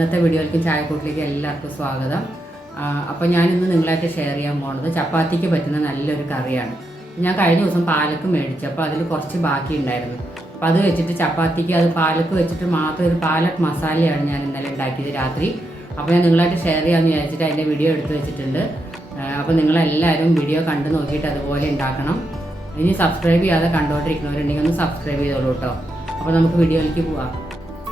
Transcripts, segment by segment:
ഇന്നത്തെ വീഡിയോയിലേക്ക് ചായക്കൂട്ടിലേക്ക് എല്ലാവർക്കും സ്വാഗതം. അപ്പോൾ ഞാനിന്ന് നിങ്ങളായിട്ട് ഷെയർ ചെയ്യാൻ പോകുന്നത് ചപ്പാത്തിക്ക് പറ്റുന്ന നല്ലൊരു കറിയാണ്. ഞാൻ കഴിഞ്ഞ ദിവസം പാലക്ക് മേടിച്ചു അപ്പോൾ അതിൽ കുറച്ച് ബാക്കി ഉണ്ടായിരുന്നു. അപ്പോൾ അത് വെച്ചിട്ട് ചപ്പാത്തിക്ക് അത് പാലക്ക് വെച്ചിട്ട് മാത്രം ഒരു പാലക്ക് മസാലയാണ് ഞാൻ ഇന്നലെ ഉണ്ടാക്കിയത് രാത്രി. അപ്പോൾ ഞാൻ നിങ്ങളായിട്ട് ഷെയർ ചെയ്യാമെന്ന് വിചാരിച്ചിട്ട് അതിന്റെ വീഡിയോ എടുത്ത് വെച്ചിട്ടുണ്ട്. അപ്പോൾ നിങ്ങളെല്ലാവരും വീഡിയോ കണ്ട് നോക്കിയിട്ട് അതുപോലെ ഉണ്ടാക്കണം. ഇനി സബ്സ്ക്രൈബ് ചെയ്യാതെ കണ്ടുകൊണ്ടിരിക്കുന്നവരുണ്ടെങ്കിൽ ഒന്ന് സബ്സ്ക്രൈബ് ചെയ്തോളൂ കേട്ടോ അപ്പോൾ നമുക്ക് വീഡിയോയിലേക്ക് പോവാം.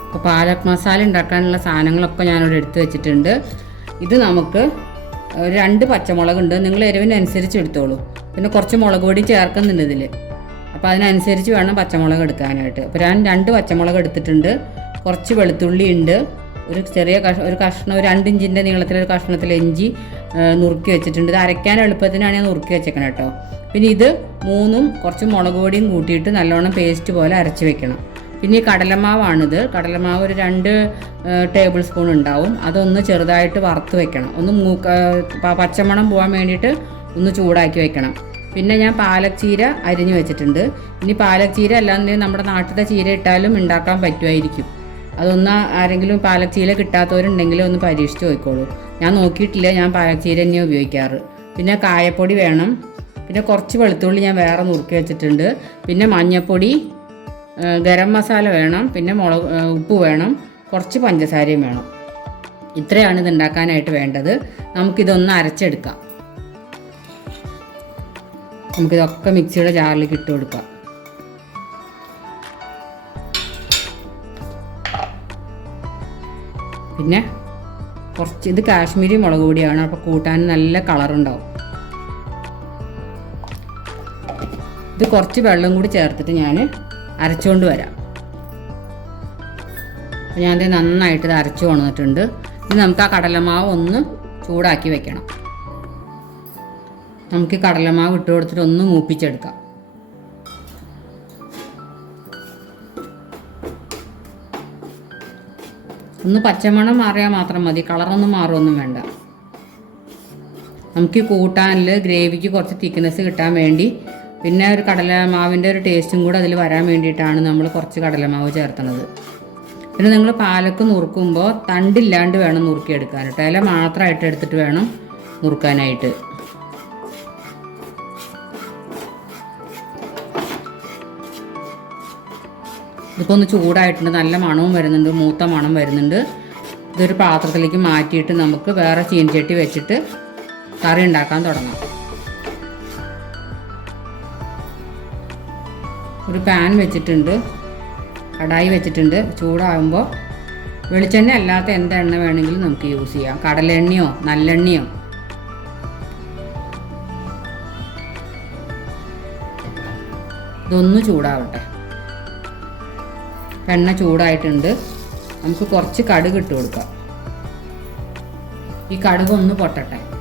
അപ്പോൾ പാലക് മസാല ഉണ്ടാക്കാനുള്ള സാധനങ്ങളൊക്കെ ഞാനിവിടെ എടുത്ത് വെച്ചിട്ടുണ്ട്. ഇത് നമുക്ക് രണ്ട് പച്ചമുളകുണ്ട്. നിങ്ങൾ എരിവിനനുസരിച്ച് എടുത്തോളൂ. പിന്നെ കുറച്ച് മുളക് പൊടി ചേർക്കുന്നുണ്ട് ഇതിൽ അപ്പോൾ അതിനനുസരിച്ച് വേണം പച്ചമുളക് എടുക്കാനായിട്ട്. അപ്പോൾ ഞാൻ രണ്ട് പച്ചമുളക് എടുത്തിട്ടുണ്ട്. കുറച്ച് വെളുത്തുള്ളി ഉണ്ട്. ഒരു ചെറിയ കഷ ഒരു കഷ്ണം ഒരു രണ്ട് ഇഞ്ചിന്റെ നീളത്തിലൊരു കഷ്ണത്തിൽ ഇഞ്ചി നുറുക്കി വെച്ചിട്ടുണ്ട്. ഇത് അരയ്ക്കാൻ എളുപ്പത്തിനാണ് ഞാൻ നുറുക്കി വെച്ചേക്കണം കേട്ടോ പിന്നെ ഇത് മൂന്നും കുറച്ച് മുളക് പൊടിയും കൂട്ടിയിട്ട് നല്ലോണം പേസ്റ്റ് പോലെ അരച്ച് വെക്കണം. പിന്നെ കടലമാവാണിത്. കടലമാവ് ഒരു രണ്ട് ടേബിൾ സ്പൂൺ ഉണ്ടാവും. അതൊന്ന് ചെറുതായിട്ട് വറുത്ത് വെക്കണം. ഒന്ന് മൂക്ക പച്ചമണം പോകാൻ വേണ്ടിയിട്ട് ഒന്ന് ചൂടാക്കി വെക്കണം. പിന്നെ ഞാൻ പാലക് ചീര അരിഞ്ഞു വെച്ചിട്ടുണ്ട്. ഇനി പാലക് ചീര അല്ലാന്നുണ്ടെങ്കിൽ നമ്മുടെ നാട്ടിലത്തെ ചീര ഇട്ടാലും ഉണ്ടാക്കാൻ പറ്റുമായിരിക്കും. അതൊന്ന് ആരെങ്കിലും പാലക് ചീര കിട്ടാത്തവരുണ്ടെങ്കിൽ ഒന്ന് പരീക്ഷിച്ച് നോക്കിക്കോളൂ. ഞാൻ നോക്കിയിട്ടില്ല ഞാൻ പാലക് ചീര തന്നെയാണ് ഉപയോഗിക്കാറ്. പിന്നെ കായപ്പൊടി വേണം. പിന്നെ കുറച്ച് വെളുത്തുള്ളി ഞാൻ വേറെ നുറുക്കി വെച്ചിട്ടുണ്ട്. പിന്നെ മഞ്ഞൾപ്പൊടി ഗരം മസാല വേണം പിന്നെ മുളക് ഉപ്പ് വേണം കുറച്ച് പഞ്ചസാരയും വേണം. ഇത്രയാണ് ഇത് ഉണ്ടാക്കാനായിട്ട് വേണ്ടത്. നമുക്കിതൊന്ന് അരച്ചെടുക്കാം. നമുക്കിതൊക്കെ മിക്സിയുടെ ജാറിലേക്ക് ഇട്ട് കൊടുക്കാം. പിന്നെ കുറച്ച് ഇത് കാശ്മീരി മുളക് പൊടിയാണ് അപ്പോൾ കൂട്ടാൻ നല്ല കളറുണ്ടാവും ഇത് കുറച്ച് വെള്ളം കൂടി ചേർത്തിട്ട് ഞാൻ അരച്ചുകൊണ്ട് വരാം. ഞാൻ ഇത് നന്നായിട്ട് ഇത് അരച്ചു കൊണ്ടുവന്നിട്ടുണ്ട്. ഇനി നമുക്ക് ആ കടലമാവ് ഒന്ന് ചൂടാക്കി വെക്കണം. നമുക്ക് കടലമാവ് ഇട്ട് കൊടുത്തിട്ട് ഒന്ന് മൂപ്പിച്ചെടുക്കാം. ഒന്ന് പച്ചമണം മാറിയാൽ മാത്രം മതി. കളറൊന്നും മാറുമൊന്നും വേണ്ട. നമുക്ക് കൂട്ടാനിൽ ഗ്രേവിക്ക് കുറച്ച് തിക്നെസ് കിട്ടാൻ വേണ്ടി പിന്നെ ഒരു കടലമാവിന്റെ ഒരു ടേസ്റ്റും കൂടെ അതിൽ വരാൻ വേണ്ടിയിട്ടാണ് നമ്മൾ കുറച്ച് കടലമാവ് ചേർത്തണത് പിന്നെ നിങ്ങൾ പാലക്ക് നുറുക്കുമ്പോൾ തണ്ടില്ലാണ്ട് വേണം നുറുക്കിയെടുക്കാൻ കേട്ടോ. ഇല മാത്രമായിട്ട് എടുത്തിട്ട് വേണം നുറുക്കാനായിട്ട്. ഇതിപ്പോൾ ഒന്ന് ചൂടായിട്ടുണ്ട് നല്ല മണവും വരുന്നുണ്ട് മൂത്ത മണം വരുന്നുണ്ട്. ഇതൊരു പാത്രത്തിലേക്ക് മാറ്റിയിട്ട് നമുക്ക് വേറെ ചീൻചട്ടി വെച്ചിട്ട് കറി ഉണ്ടാക്കാൻ തുടങ്ങാം. ഒരു പാൻ വെച്ചിട്ടുണ്ട്. കടായി വെച്ചിട്ടുണ്ട്. ചൂടാകുമ്പോൾ വെളിച്ചെണ്ണ അല്ലാത്ത എന്ത് എണ്ണ വേണമെങ്കിലും നമുക്ക് യൂസ് ചെയ്യാം. കടലെണ്ണയോ നല്ലെണ്ണയോ. ഇതൊന്ന് ചൂടാവട്ടെ. എണ്ണ ചൂടായിട്ടുണ്ട്. നമുക്ക് കുറച്ച് കടുക് ഇട്ട് കൊടുക്കാം. ഈ കടുക് ഒന്ന് പൊട്ടട്ടെ.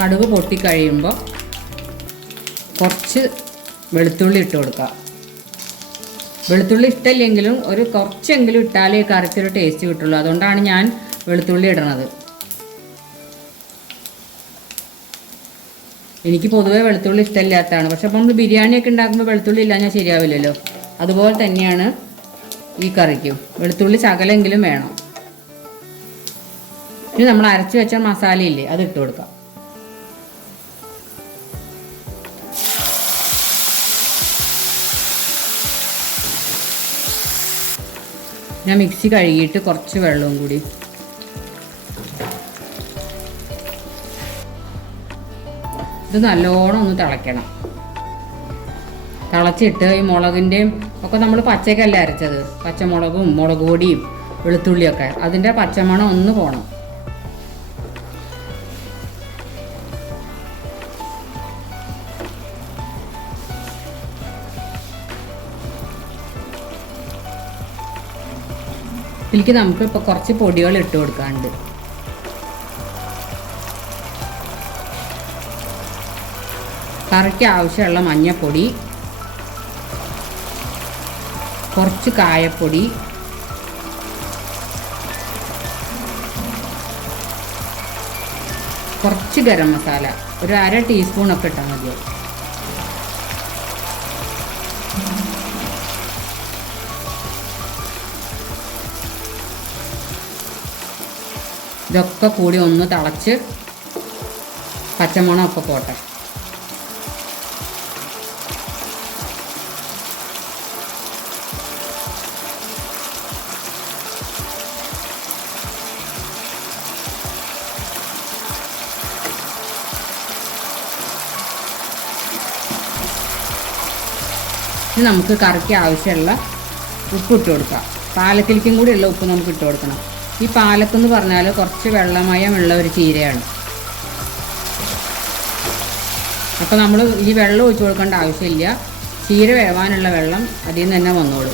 കടുക് പൊട്ടിക്കഴിയുമ്പോൾ കുറച്ച് വെളുത്തുള്ളി ഇട്ട് കൊടുക്കുക. വെളുത്തുള്ളി ഇഷ്ടമില്ലെങ്കിലും ഒരു കുറച്ചെങ്കിലും ഇട്ടാലേ കറിക്കൊരു ടേസ്റ്റ് കിട്ടുള്ളൂ. അതുകൊണ്ടാണ് ഞാൻ വെളുത്തുള്ളി ഇടണത്. എനിക്ക് പൊതുവേ വെളുത്തുള്ളി ഇഷ്ടമില്ലാത്തതാണ്. പക്ഷെ അപ്പോൾ നമ്മൾ ബിരിയാണിയൊക്കെ ഉണ്ടാക്കുമ്പോൾ വെളുത്തുള്ളി ഇല്ലാഞ്ഞാൽ ശരിയാവില്ലല്ലോ. അതുപോലെ തന്നെയാണ് ഈ കറിക്കും. വെളുത്തുള്ളി ശകലെങ്കിലും വേണം. ഇനി നമ്മൾ അരച്ച് വെച്ച മസാലയില്ലേ അത് ഇട്ട് കൊടുക്കാം. ഞാൻ മിക്സി കഴുകിയിട്ട് കുറച്ച് വെള്ളവും കൂടി. ഇത് നല്ലോണം ഒന്ന് തിളയ്ക്കണം. തിളച്ചിട്ട് ഈ മുളകിന്റെയും ഒക്കെ നമ്മൾ പച്ചക്കല്ല അരച്ചത്. പച്ചമുളകും മുളക് പൊടിയും വെളുത്തുള്ളിയൊക്കെ. അതിന്റെ പച്ചമണം ഒന്ന് പോകണം ഇതിലേക്ക് നമുക്കിപ്പോൾ കുറച്ച് പൊടികൾ ഇട്ട് കൊടുക്കാനുണ്ട്. കറിക്ക് ആവശ്യമുള്ള മഞ്ഞൾപ്പൊടി കുറച്ച് കായപ്പൊടി കുറച്ച് ഗരം മസാല ഒരു അര ടീസ്പൂണൊക്കെ ഇട്ടാൽ മതിയാവും ഇതൊക്കെ കൂടി ഒന്ന് തിളച്ച് പച്ചമണമൊക്കെ പോട്ടെ. നമുക്ക് കറിക്ക് ആവശ്യമുള്ള ഉപ്പ് ഇട്ട് കൊടുക്കാം. പാലക്കിലേക്കും കൂടിയുള്ള ഉപ്പ് നമുക്ക് ഇട്ട് കൊടുക്കണം. ഈ പാലക്കെന്ന് പറഞ്ഞാൽ കുറച്ച് വെള്ളമയമുള്ള ഒരു ചീരയാണ്. അപ്പോൾ നമ്മൾ ഈ വെള്ളം ഒഴിച്ചു കൊടുക്കേണ്ട ആവശ്യമില്ല. ചീര വേവാനുള്ള വെള്ളം അതിൽ നിന്ന് തന്നെ വന്നോളൂ.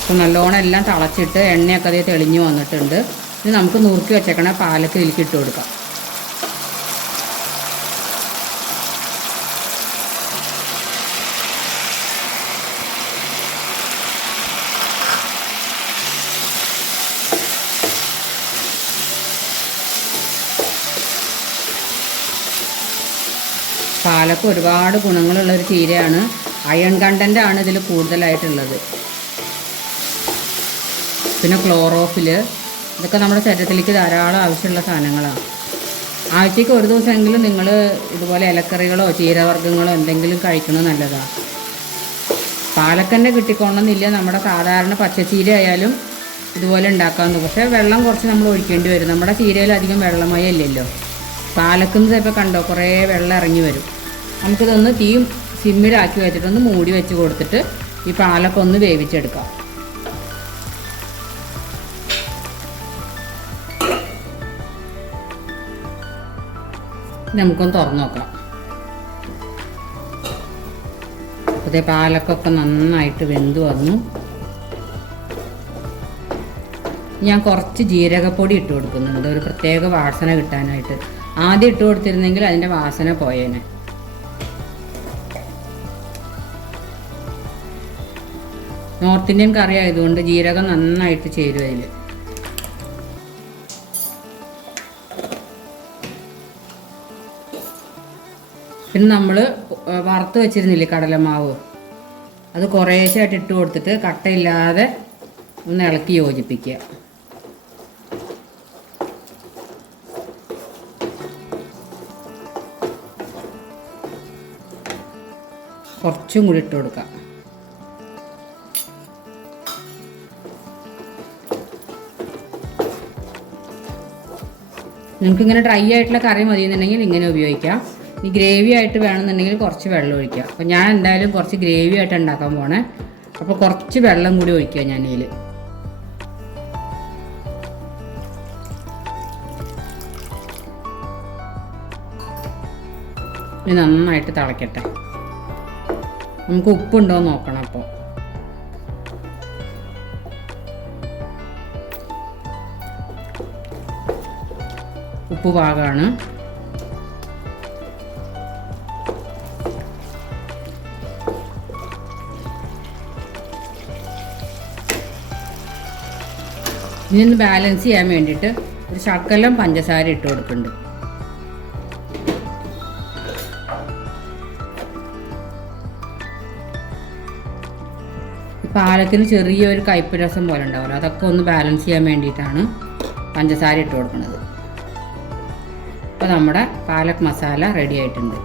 അപ്പോൾ നല്ലോണം എല്ലാം തിളച്ചിട്ട് എണ്ണയൊക്കെ അതേ തെളിഞ്ഞു വന്നിട്ടുണ്ട്. ഇത് നമുക്ക് നുറുക്കി വെച്ചേക്കണ പാലക്ക് ഇതിലേക്ക് ഇട്ട് കൊടുക്കാം. പാലക്ക് ഒരുപാട് ഗുണങ്ങളുള്ള ഒരു ചീരയാണ്. അയൺ കണ്ടന്റ് ആണ് ഇതിൽ കൂടുതലായിട്ടുള്ളത്. പിന്നെ ക്ലോറോഫിൽ ഇതൊക്കെ നമ്മുടെ ശരീരത്തിലേക്ക് ധാരാളം ആവശ്യമുള്ള സാധനങ്ങളാണ്. ആഴ്ചയ്ക്ക് ഒരു ദിവസമെങ്കിലും നിങ്ങൾ ഇതുപോലെ ഇലക്കറികളോ ചീരവർഗങ്ങളോ എന്തെങ്കിലും കഴിക്കുന്നത് നല്ലതാണ് പാലക്കന്റെ കിട്ടിക്കൊള്ളണമെന്നില്ല. നമ്മുടെ സാധാരണ പച്ചച്ചീര ആയാലും ഇതുപോലെ ഉണ്ടാക്കാമെന്ന് പക്ഷേ വെള്ളം കുറച്ച് നമ്മൾ ഒഴിക്കേണ്ടി വരും. നമ്മുടെ ചീരയിൽ അധികം വെള്ളമയം ഇല്ലല്ലോ. ചിലപ്പോൾ കണ്ടോ? കുറേ വെള്ളം ഇറങ്ങി വരും. നമുക്കിതൊന്ന് തീ സിമ്മിലാക്കി വെച്ചിട്ടൊന്ന് മൂടി വെച്ച് കൊടുത്തിട്ട് ഈ പാലൊക്കെ ഒന്ന് വേവിച്ചെടുക്കാം. നമുക്കൊന്ന് തുറന്നു നോക്കാം. അതേ പാലൊക്കെ ഒക്കെ നന്നായിട്ട് വെന്ത് വന്നു. ഞാൻ കുറച്ച് ജീരകപ്പൊടി ഇട്ട് കൊടുക്കുന്നുണ്ട്. ഒരു പ്രത്യേക വാസന കിട്ടാനായിട്ട്. ആദ്യം ഇട്ട് കൊടുത്തിരുന്നെങ്കിൽ അതിന്റെ വാസന പോയേനെ. നോർത്ത് ഇന്ത്യൻ കറി ആയതുകൊണ്ട് ജീരകം നന്നായിട്ട് ചേരും അതിൽ പിന്നെ നമ്മൾ വറുത്ത് വെച്ചിരുന്നില്ലേ കടലമാവ്? അത് കുറേശ്ശായിട്ട് ഇട്ട് കൊടുത്തിട്ട് കട്ടയില്ലാതെ ഒന്ന് ഇളക്കി യോജിപ്പിക്കുക. കുറച്ചും കൂടി ഇട്ട് കൊടുക്കാം. നിങ്ങൾക്ക് ഇങ്ങനെ ഡ്രൈ ആയിട്ടുള്ള കറി മതി എന്നുണ്ടെങ്കിൽ ഇങ്ങനെ ഉപയോഗിക്കാം. ഈ ഗ്രേവി ആയിട്ട് വേണമെന്നുണ്ടെങ്കിൽ കുറച്ച് വെള്ളം ഒഴിക്കുക അപ്പോൾ ഞാൻ എന്തായാലും കുറച്ച് ഗ്രേവി ആയിട്ട് ഉണ്ടാക്കാൻ പോണേ. അപ്പോൾ കുറച്ച് വെള്ളം കൂടി ഒഴിക്കുക ഞാൻ ഇതിൽ ഇത് നന്നായിട്ട് തിളക്കട്ടെ. നമുക്ക് ഉപ്പുണ്ടോ നോക്കണം അപ്പോൾ ഉപ്പ് പാകമാണ് ഇനി ബാലൻസ് ചെയ്യാൻ വേണ്ടിയിട്ട് ഒരു ശക്കലം പഞ്ചസാര ഇട്ട് കൊടുക്കുന്നുണ്ട്. പാലത്തിന് ചെറിയൊരു കയ്പ്പ് രസം പോലെ ഉണ്ടാവില്ല അതൊക്കെ ഒന്ന് ബാലൻസ് ചെയ്യാൻ വേണ്ടിയിട്ടാണ് പഞ്ചസാര ഇട്ട് കൊടുക്കുന്നത്. അപ്പോൾ നമ്മുടെ പാലക് മസാല റെഡി ആയിട്ടുണ്ട്.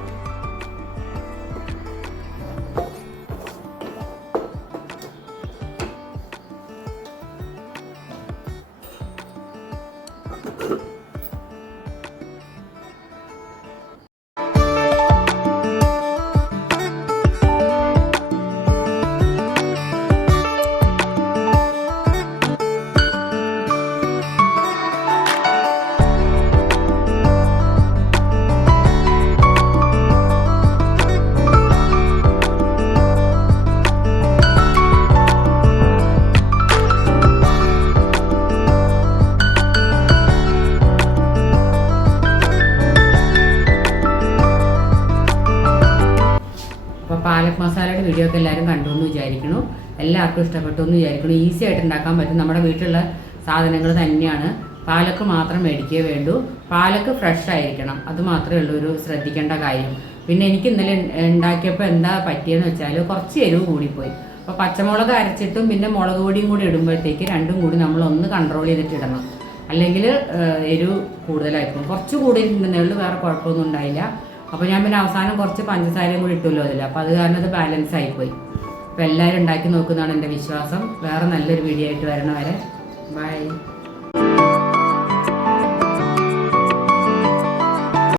അപ്പോൾ പാലക് മസാലയുടെ വീഡിയോ ഒക്കെ എല്ലാവരും കണ്ടു എന്ന് വിചാരിക്കുന്നു. എല്ലാവർക്കും ഇഷ്ടപ്പെട്ടു എന്ന് വിചാരിക്കുന്നു. ഈസി ആയിട്ട് ഉണ്ടാക്കാൻ പറ്റും. നമ്മുടെ വീട്ടിലുള്ള സാധനങ്ങൾ തന്നെയാണ്. പാലക്ക് മാത്രം മേടിക്കേ വേണ്ടൂ. പാലക്ക് ഫ്രഷ് ആയിരിക്കണം. അത് മാത്രമേ ഉള്ളൂ. ഒരു ശ്രദ്ധിക്കേണ്ട കാര്യം. പിന്നെ എനിക്ക് ഇന്നലെ ഉണ്ടാക്കിയപ്പോൾ എന്താ പറ്റിയെന്ന് വെച്ചാൽ കുറച്ച് എരിവ് കൂടിപ്പോയി. അപ്പോൾ പച്ചമുളക് അരച്ചിട്ടും പിന്നെ മുളക് പൊടിയും കൂടി ഇടുമ്പോഴത്തേക്ക് രണ്ടും കൂടി നമ്മൾ ഒന്ന് കൺട്രോൾ ചെയ്തിട്ട് ഇടണം. അല്ലെങ്കിൽ എരിവ് കൂടുതലായിരിക്കും കുറച്ച് കൂടിയിട്ടുണ്ടെന്നേ ഉള്ളൂ. വേറെ കുഴപ്പമൊന്നും ഉണ്ടായില്ല. അപ്പോൾ ഞാൻ പിന്നെ അവസാനം കുറച്ച് പഞ്ചസാരയും കൂടി ഇട്ടുമല്ലോ അതിൽ അപ്പോൾ അത് കാരണം അത് ബാലൻസ് ആയിപ്പോയി. അപ്പോൾ എല്ലാവരും ഉണ്ടാക്കി നോക്കുന്നതാണ് എന്റെ വിശ്വാസം. വേറെ നല്ലൊരു വീഡിയോ ആയിട്ട് വരണ വരെ ബൈ